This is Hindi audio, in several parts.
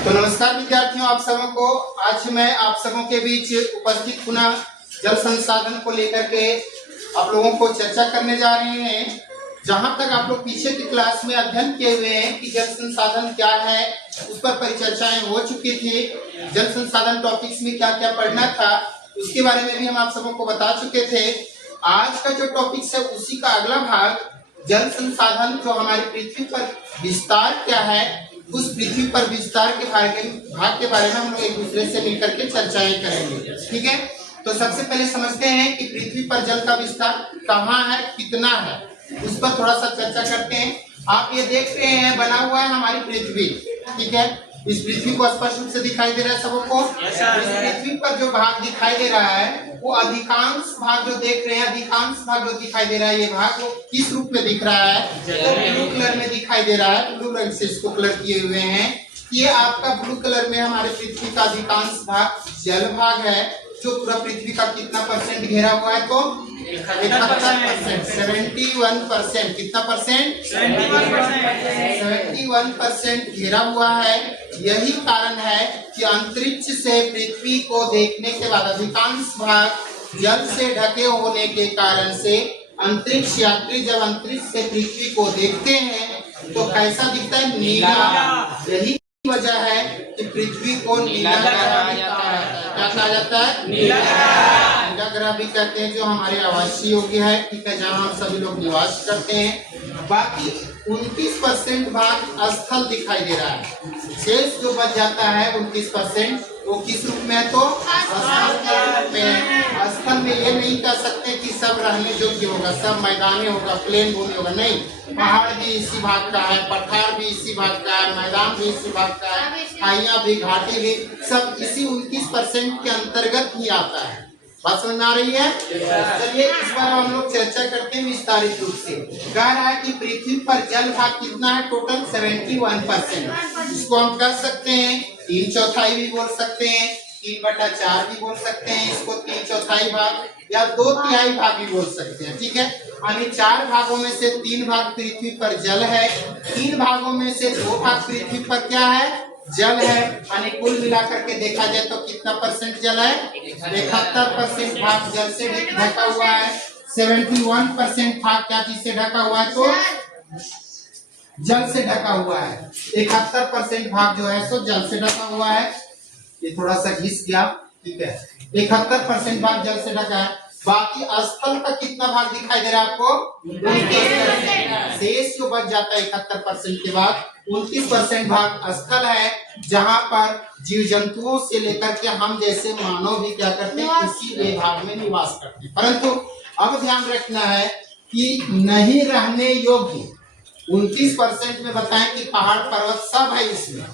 तो नमस्कार विद्यार्थियों, आप सबों को आज मैं आप सबों के बीच उपस्थित पुनः जल संसाधन को लेकर के आप लोगों को चर्चा करने जा रहे हैं। जहां तक आप लोग पीछे की क्लास में अध्ययन किए हुए हैं कि जल संसाधन क्या है, उस पर परिचर्चाएं हो चुकी थी। जल संसाधन टॉपिक्स में क्या क्या पढ़ना था उसके बारे में भी हम आप सबों को बता चुके थे। आज का जो टॉपिक्स है उसी का अगला भाग, जल संसाधन जो हमारी पृथ्वी पर विस्तार क्या है, उस पृथ्वी पर विस्तार के भाग के बारे में हम लोग एक दूसरे से मिलकर के चर्चाएं करेंगे। ठीक है, तो सबसे पहले समझते हैं कि पृथ्वी पर जल का विस्तार कहाँ है, कितना है, उस पर थोड़ा सा चर्चा करते हैं। आप ये देख रहे हैं बना हुआ है हमारी पृथ्वी। ठीक है, इस पृथ्वी को स्पष्ट रूप से दिखाई दे रहा है सबको। इस पृथ्वी पर जो भाग दिखाई दे रहा है वो अधिकांश भाग जो देख रहे हैं, अधिकांश भाग जो दिखाई दे रहा है, ये भाग वो किस रूप में दिख रहा है? तो ब्लू कलर में दिखाई दे रहा है। ब्लू रंग से इसको कलर किए हुए हैं। ये आपका ब्लू कलर में हमारे पृथ्वी का अधिकांश भाग जल भाग है, जो पूरा पृथ्वी का कितना परसेंट घेरा हुआ है? तो 71%, 71%। कितना परसेंट? 71% घेरा हुआ है। यही कारण है कि अंतरिक्ष से पृथ्वी को देखने के बाद अधिकांश भाग जल से ढके होने के कारण से अंतरिक्ष यात्री जब अंतरिक्ष से पृथ्वी को देखते हैं तो कैसा दिखता है? नीला। यही वजह है कि पृथ्वी को नीला ग्रह कहा जाता है। क्या कहा जाता है? नीला ग्रह भी कहते हैं, जो हमारे आवासीय योग्य है। ठीक है, जहाँ हम सभी लोग निवास करते हैं। बाकी 29% भाग स्थल दिखाई दे रहा है। शेष जो बच जाता है 29% वो किस रूप में है? तो स्थल के रूप में। स्थल में ये नहीं कह सकते कि सब रहने योग्य होगा, सब मैदानी होगा, प्लेन भूमि होगा। नहीं, पहाड़ भी इसी भाग का है, पठार भी इसी भाग का है, मैदान भी इसी भाग का है, खाइयां भी, घाटी भी, सब इसी 29% के अंतर्गत ही आता है। बात समझ में आ रही है? चलिए इस बार हम लोग चर्चा करते हैं विस्तारित रूप से। कह रहा है कि पृथ्वी पर जल भाग कितना है? टोटल 71%। इसको हम कह सकते हैं 3/4 भी बोल सकते हैं, 3/4 भी बोल सकते हैं, इसको 3/4 भाग या 2/3 भाग भी बोल सकते हैं। ठीक है, यानी 4 भागों में से 3 भाग पृथ्वी पर जल है, 3 भागों में से 2 भाग पृथ्वी पर क्या है? जल है। यानी कुल मिलाकर के देखा जाए तो कितना परसेंट जल है? 71% भाग जल से ढका हुआ है। 71% भाग क्या चीज से ढका हुआ है? तो जल से ढका हुआ है। 71% भाग जो है सो जल से ढका हुआ है। ये थोड़ा सा घिस गया। ठीक है, 71% भाग जल से ढका है। बाकी स्थल का कितना भाग दिखाई दे रहा है आपको? 29%। शेष जो बच जाता है 71% के बाद 29% भाग स्थल है, जहां पर जीव जंतुओं से लेकर के हम जैसे मानव भी क्या करते हैं? इसी भाग में निवास करते हैं। परंतु अब ध्यान रखना है कि नहीं रहने योग्य 29% में बताएं कि पहाड़ पर्वत सब है इसमें।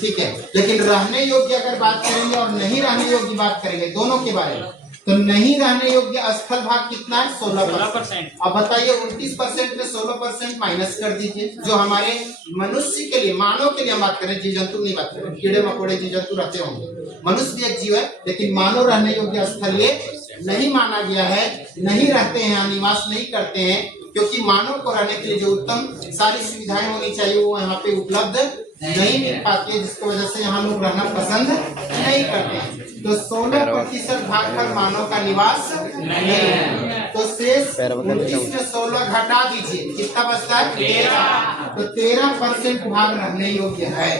ठीक है, लेकिन रहने योग्य अगर बात करेंगे और नहीं रहने योग्य बात करेंगे, दोनों के बारे में, तो नहीं रहने योग्य स्थल भाग कितना है? 16%। अब बताइए 29% में 16% माइनस कर दीजिए। जो हमारे मनुष्य के लिए, मानव के लिए हम बात करें, जीव जंतु नहीं बात करें, कीड़े मकोड़े जीव जंतु रहते होंगे, मनुष्य भी एक जीव है, लेकिन मानव रहने योग्य स्थल ये नहीं माना गया है। नहीं रहते हैं, निवास नहीं करते हैं, क्योंकि मानव को रहने के लिए जो उत्तम सारी सुविधाएं होनी चाहिए वो यहाँ पे उपलब्ध नहीं मिल पाती है, जिसकी वजह से यहाँ लोग रहना पसंद नहीं करते हैं। तो 16% भाग पर मानव का निवास नहीं है। तो शेष 29 में 16 घटा दीजिए, कितना बचता है? 13। तो 13% भाग रहने योग्य है।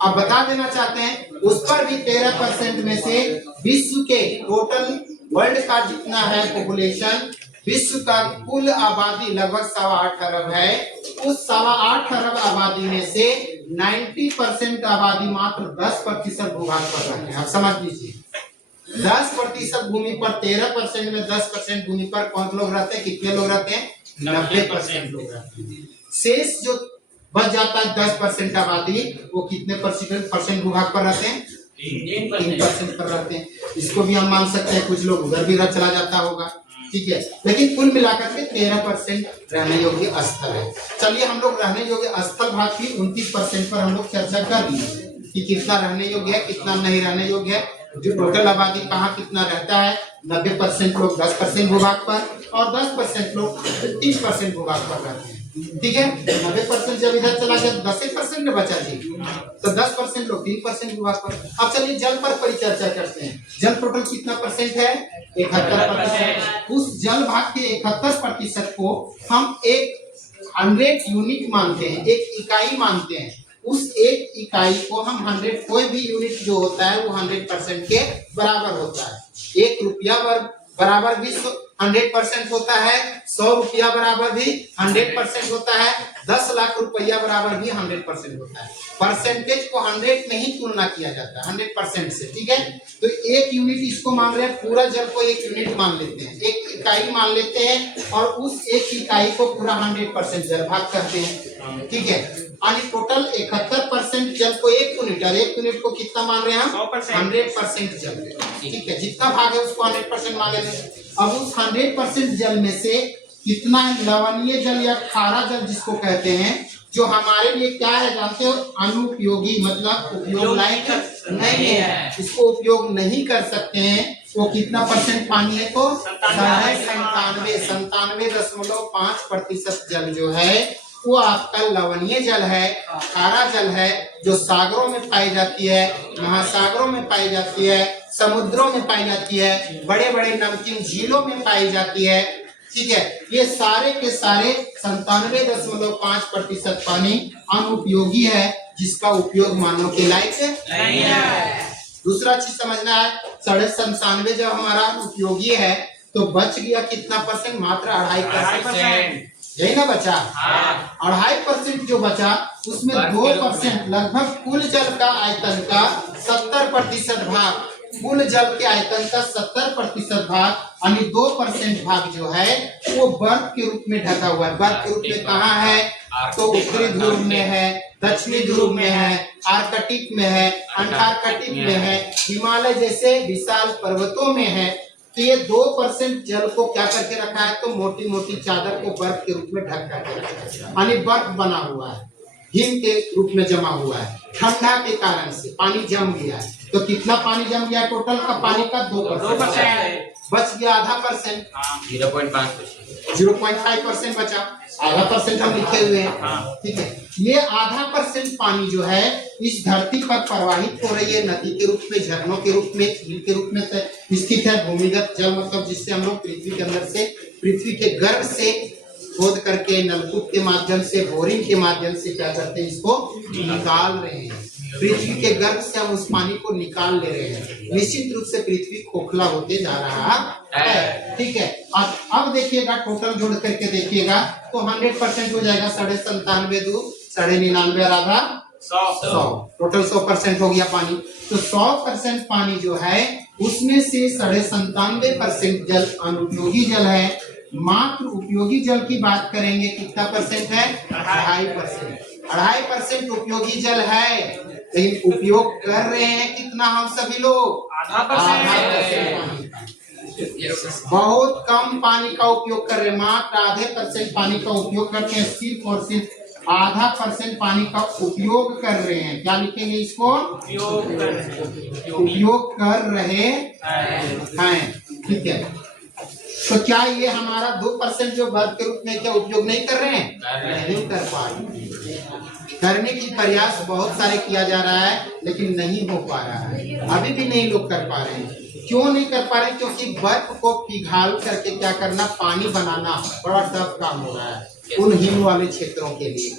अब बता देना चाहते हैं उस पर भी 13% में से विश्व के टोटल वर्ल्ड का जितना है पॉपुलेशन, विश्व का कुल आबादी लगभग 8.25 अरब है। उस 8.25 अरब आबादी में से 90% आबादी मात्र 10% भूभाग पर रहते हैं। आप समझ लीजिए, 10% भूमि पर 13% में 10% भूमि पर कौन लोग रहते हैं? कितने लोग रहते हैं? 90% लोग रहते हैं। शेष जो बच जाता है 10% आबादी, वो कितने परसेंट भूभाग पर रहते हैं? 3% पर रहते हैं। इसको भी हम मान सकते हैं, कुछ लोग उधर भी चला जाता होगा। ठीक है, लेकिन कुल मिलाकर के 13% रहने योग्य स्थल है। चलिए हम लोग रहने योग्य स्थल भाग की 29% पर हम लोग चर्चा कर ली कि कितना रहने योग्य है, कितना नहीं रहने योग्य है। जो टोटल आबादी कहाँ कितना रहता है? 90% लोग 10% भूभाग पर और 10% लोग 30% भूभाग पर रहते हैं। ठीक है, 90% जब इधर चला गया तो 10% बचा जी, तो 10% लोग 3% विभाग पर। अब चलिए जल पर परिचर्चा करते हैं। जल टोटल कितना परसेंट है? 71%। उस जल भाग के 71% को हम एक 100 यूनिट मानते हैं, एक इकाई मानते हैं। उस एक इकाई को हम 100, कोई भी यूनिट जो होता है वो 100% के बराबर होता है। 1 रुपया बराबर भी 100% होता है, 100 रुपया बराबर भी 100% होता है, 10 लाख रुपया बराबर भी 100% होता है। परसेंटेज को 100 में ही तुलना किया जाता है, 100% से। ठीक है, तो एक यूनिट इसको मान रहे हैं, पूरा जल को एक यूनिट मान लेते हैं, एक इकाई मान लेते हैं, और उस एक इकाई को पूरा 100% जल भाग करते हैं। ठीक है, यानी टोटल 71% जल को एक यूनिट, और एक यूनिट को कितना मान रहे हैं हम? 100% जल। ठीक है, जितना भाग है उसको 100% मान लेते हैं। अब उस 100% जल में से कितना लवणीय जल या खारा जल जिसको कहते हैं, जो हमारे लिए क्या है जानते हो? अनुपयोगी, मतलब उपयोग लायक नहीं है, इसको उपयोग नहीं कर सकते हैं। वो कितना परसेंट पानी है? तो 97.5% जल जो है वो आपका लवणीय जल है, खारा जल है, जो सागरों में पाई जाती है, महासागरों में पाई जाती है, समुद्रों में पाई जाती है, बड़े बड़े नमकीन झीलों में पाई जाती है। ठीक है, ये सारे के सारे 97.5% पानी अनुपयोगी है, जिसका उपयोग मानव के लायक नहीं है। दूसरा चीज समझना है, 97.5 जब हमारा उपयोगी है तो बच गया कितना परसेंट? मात्र 2.5%। यही ना बचा? 2.5% जो बचा उसमें 2% लगभग कुल जल का आयतन का 70% भाग, कुल जल के आयतन का 70% भाग, यानी 2% भाग जो है वो बर्फ के रूप में ढका हुआ है। बर्फ के रूप में कहाँ है? तो उत्तरी ध्रुव में है, दक्षिणी ध्रुव में है, आर्कटिक में है, अंटार्कटिक में है, हिमालय जैसे विशाल पर्वतों में है। तो ये 2% जल को क्या करके रखा है? तो मोटी मोटी चादर को बर्फ के रूप में ढक करके रखा है, यानी बर्फ बना हुआ है, हिम के रूप में जमा हुआ है। ठंडा के कारण से पानी जम गया है। तो कितना पानी जम गया? टोटल का पानी का 2%, बच गया 0.5%, 0.5% बचा, 0.5% हम लिखे हुए हैं। ठीक है, ये 0.5% पानी जो है इस धरती पर प्रवाहित हो रही है, नदी के रूप में, झरनों के रूप में, झील के रूप में स्थित है। भूमिगत जल, मतलब जिससे हम लोग पृथ्वी के अंदर से, पृथ्वी के गर्भ से खोद करके नलकूप के माध्यम से, बोरिंग के माध्यम से क्या करते हैं? इसको निकाल रहे हैं। पृथ्वी के गर्भ से हम उस पानी को निकाल ले रहे हैं। निश्चित रूप से पृथ्वी खोखला होते जा रहा है। ठीक है, अब देखिएगा, टोटल जोड़ करके देखिएगा तो 100% हो जाएगा। 97.5 2 99 और आधा 100, टोटल 100% हो गया पानी। तो 100% पानी जो है उसमें से 97.5% जल अनुपयोगी जल है। मात्र उपयोगी जल की बात करेंगे, कितना परसेंट है? 2.5%। 2.5% उपयोगी जल है, लेकिन उपयोग कर रहे हैं कितना हम सभी लोग? 0.5% पानी। बहुत कम पानी का उपयोग कर रहे हैं, मात्र 0.5% पानी का उपयोग करते हैं, सिर्फ और सिर्फ 0.5% पानी का उपयोग कर रहे हैं। क्या लिखेंगे इसको? उपयोग कर रहे हैं। ठीक है, तो क्या ये हमारा 2% जो बर्फ के रूप में क्या उपयोग नहीं कर रहे हैं? नहीं कर पा रहे। करने की प्रयास बहुत सारे किया जा रहा है, लेकिन नहीं हो पा रहा है, अभी भी नहीं लोग कर पा रहे हैं। क्यों नहीं कर पा रहे? क्योंकि बर्फ को पिघाल करके क्या करना, पानी बनाना बड़ा टफ काम हो रहा है उन हिम वाले क्षेत्रों के लिए।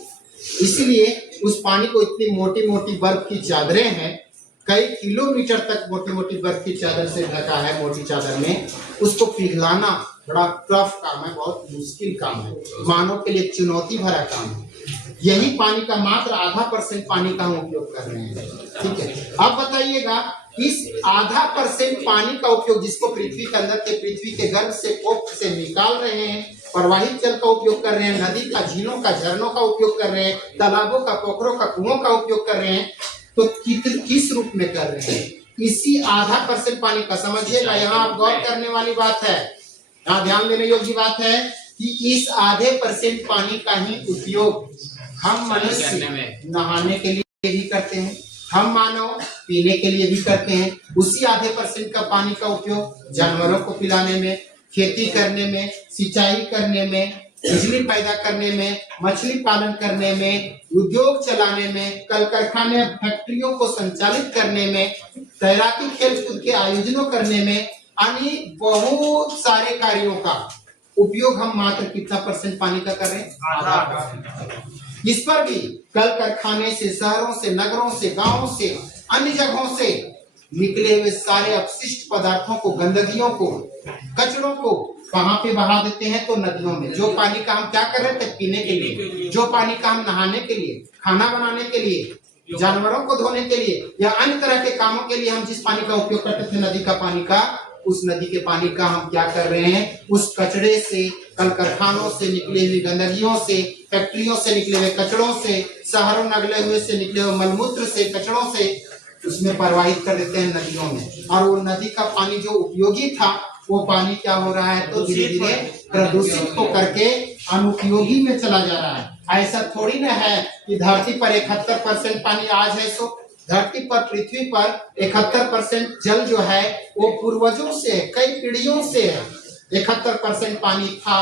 इसलिए उस पानी को इतनी मोटी मोटी बर्फ की चादरें हैं, कई किलोमीटर तक मोटी मोटी बर्फ की चादर से ढका है, मोटी चादर में, उसको पिघलाना बड़ा टफ काम है, बहुत मुश्किल काम है, मानव के लिए चुनौती भरा काम है। यही पानी का मात्र 0.5% पानी का हम उपयोग कर रहे हैं। ठीक है, अब बताइएगा इस 0.5% पानी का उपयोग जिसको पृथ्वी के अंदर के, पृथ्वी के गर्भ से, कोप से निकाल रहे हैं, प्रवाहित जल का उपयोग कर रहे हैं, नदी का, झीलों का, झरनों का उपयोग कर रहे हैं, तालाबों का, पोखरों का, कुओं का उपयोग कर रहे हैं, तो किस रूप में कर रहे हैं? इसी 0.5% पानी का। समझिएगा, यहाँ आप गौर करने वाली बात है, यहाँ ध्यान देने योग्य बात है कि इस 0.5% पानी का ही उपयोग हम मनुष्य नहाने के लिए भी करते हैं, हम मानव पीने के लिए भी करते हैं। उसी 0.5% का पानी का उपयोग जानवरों को पिलाने में, खेती करने में, सिंचाई करने में, बिजली पैदा करने में, मछली पालन करने में, उद्योग चलाने में, कल कारखाने फैक्ट्रियों को संचालित करने में, तैराकी खेल कूद के आयोजनों करने में, यानी बहुत सारे कार्यों का उपयोग हम मात्र कितना % पानी का कर रहे हैं? आधा। इस पर भी कल कारखाने से, शहरों से, नगरों से, गांवों से, अन्य जगहों से निकले हुए सारे अपशिष्ट पदार्थों को, गंदगियों को, कचरों को कहाँ पे बहा देते हैं? तो नदियों में। जो पानी का हम क्या कर रहे थे? पीने के लिए। जो पानी का हम नहाने के लिए, खाना बनाने के लिए, जानवरों को धोने के लिए या अन्य तरह के कामों के लिए हम जिस पानी का उपयोग करते थे, नदी का पानी का, उस नदी के पानी का हम क्या कर रहे हैं? उस कचड़े से, कल कारखानों से निकले हुए गंदगियों से, फैक्ट्रियों से निकले हुए कचड़ों से, शहरों नगले हुए से निकले हुए मलमूत्र से, कचड़ों से उसमें प्रवाहित कर देते हैं नदियों में। और वो नदी का पानी जो उपयोगी था, वो पानी क्या हो रहा है? तो धीरे धीरे प्रदूषित होकर के अनुपयोगी में चला जा रहा है। ऐसा थोड़ी ना है कि धरती पर 71% पानी आज है, सो धरती पर, पृथ्वी पर 71% जल जो है वो पूर्वजों से, कई पीढ़ियों से है। 71% पानी था,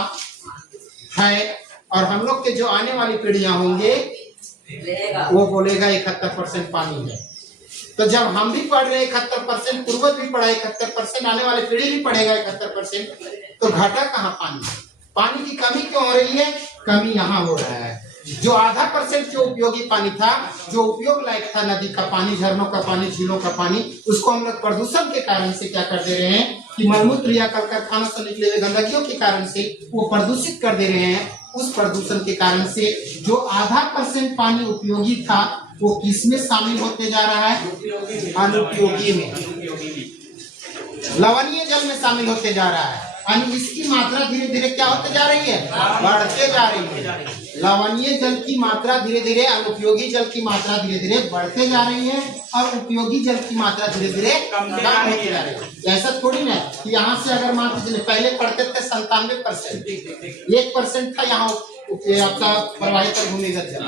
है, और हम लोग के जो आने वाली पीढ़ियां होंगे वो बोलेगा 71% पानी है। तो जब हम भी पढ़ रहे 71%, पूर्वज भी पढ़ा 71%, आने वाली पीढ़ी भी पढ़ेगा 71%, तो घटा कहाँ पानी? पानी की कमी क्यों हो रही है? कमी यहाँ हो रहा है। जो आधा % जो उपयोगी पानी था, जो उपयोग लायक था, नदी का पानी, झरनों का पानी, झीलों का पानी, उसको हम लोग प्रदूषण के कारण से क्या कर दे रहे हैं कि मलमूत्र या कल कारखानों से निकले हुए गंदगियों के कारण से वो प्रदूषित कर दे रहे हैं। उस प्रदूषण के कारण से जो आधा % पानी उपयोगी था, वो किसमें शामिल होते जा रहा है? अनुपयोगी में, लवणीय जल में शामिल होते जा रहा है। यानी इसकी मात्रा धीरे धीरे क्या होते जा रही है? बढ़ते जा रही है। लवणीय जल की मात्रा धीरे धीरे, अनुपयोगी जल की मात्रा धीरे धीरे बढ़ते जा रही है और उपयोगी जल की मात्रा धीरे धीरे कम होती जा रही है। ऐसा थोड़ी ना कि यहाँ से अगर मान लीजिए पहले पढ़ते थे 97%, 1% था यहाँ आपका प्रवाहित और भूमिगत जल,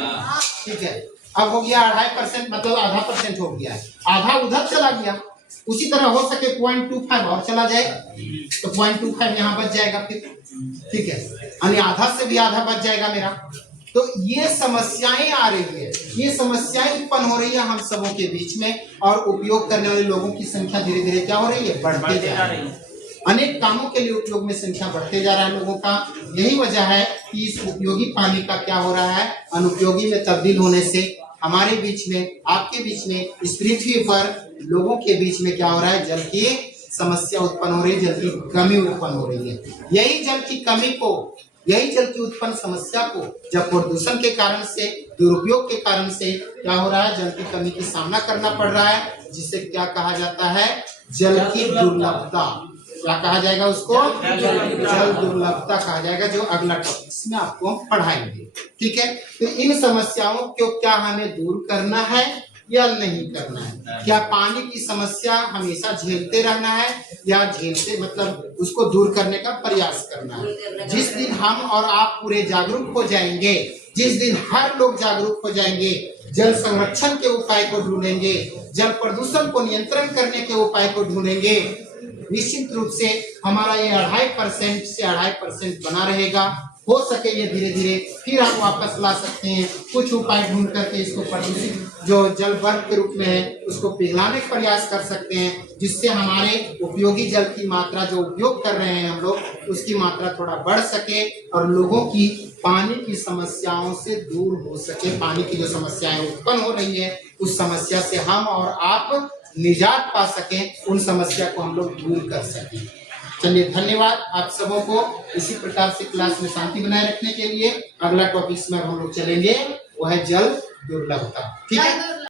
ठीक है, अब हो गया 2.5%, मतलब आधा % हो गया है, आधा उधर चला गया। उसी तरह हो सके 0.25 और चला जाए तो 0.25 यहाँ बच जाएगा फिर, ठीक है, यानी आधा से भी आधा बच जाएगा मेरा। तो ये समस्याएं आ रही है, ये समस्याएं उत्पन्न हो रही है हम सबों के बीच में, और उपयोग करने वाले लोगों की संख्या धीरे धीरे क्या हो रही है? बढ़ते जा रही है। अनेक कामों के लिए उपयोग में संख्या बढ़ते जा रहा है लोगों का। यही वजह है कि इस उपयोगी पानी का क्या हो रहा है? अनुपयोगी में तब्दील होने से हमारे बीच में, आपके बीच में, इस पृथ्वी पर लोगों के बीच में क्या हो रहा है? जल की समस्या उत्पन्न हो रही है, जल की कमी उत्पन्न हो रही है। यही जल की कमी को, यही जल की उत्पन्न समस्या को जब प्रदूषण के कारण से, दुरुपयोग के कारण से क्या हो रहा है? जल की कमी की सामना करना पड़ रहा है, जिसे क्या कहा जाता है? जल की दुर्लभता। क्या कहा जाएगा उसको? जल दुर्लभता कहा जाएगा, जो अगला टॉपिक इसमें आपको हम पढ़ाएंगे, ठीक है। तो इन समस्याओं को क्या हमें दूर करना है या नहीं करना है? क्या पानी की समस्या हमेशा झेलते रहना है या झेलते, मतलब उसको दूर करने का प्रयास करना है? जिस दिन हम और आप पूरे जागरूक हो जाएंगे, जिस दिन हर लोग जागरूक हो जाएंगे, जल संरक्षण के उपाय को ढूंढेंगे, जल प्रदूषण को नियंत्रण करने के उपाय को ढूंढेंगे, निश्चित रूप से हमारा ये 2.5% से 2.5% बना रहेगा। हो सके ये धीरे धीरे फिर हम वापस ला सकते हैं, कुछ उपाय ढूंढ करके इसको प्रदूषित जो जल वर्ग के रूप में है उसको पिघलाने का प्रयास कर सकते हैं, जिससे हमारे उपयोगी जल की मात्रा जो उपयोग कर रहे हैं हम लोग, उसकी मात्रा थोड़ा बढ़ सके और लोगों की पानी की समस्याओं से दूर हो सके। पानी की जो समस्याएं उत्पन्न हो रही है उस समस्या से हम और आप निजात पा सकें, उन समस्या को हम लोग दूर कर सकें। चलिए, धन्यवाद आप सबों को। इसी प्रकार से क्लास में शांति बनाए रखने के लिए अगला टॉपिक में हम लोग चलेंगे, वो है जल दुर्लभता, ठीक है।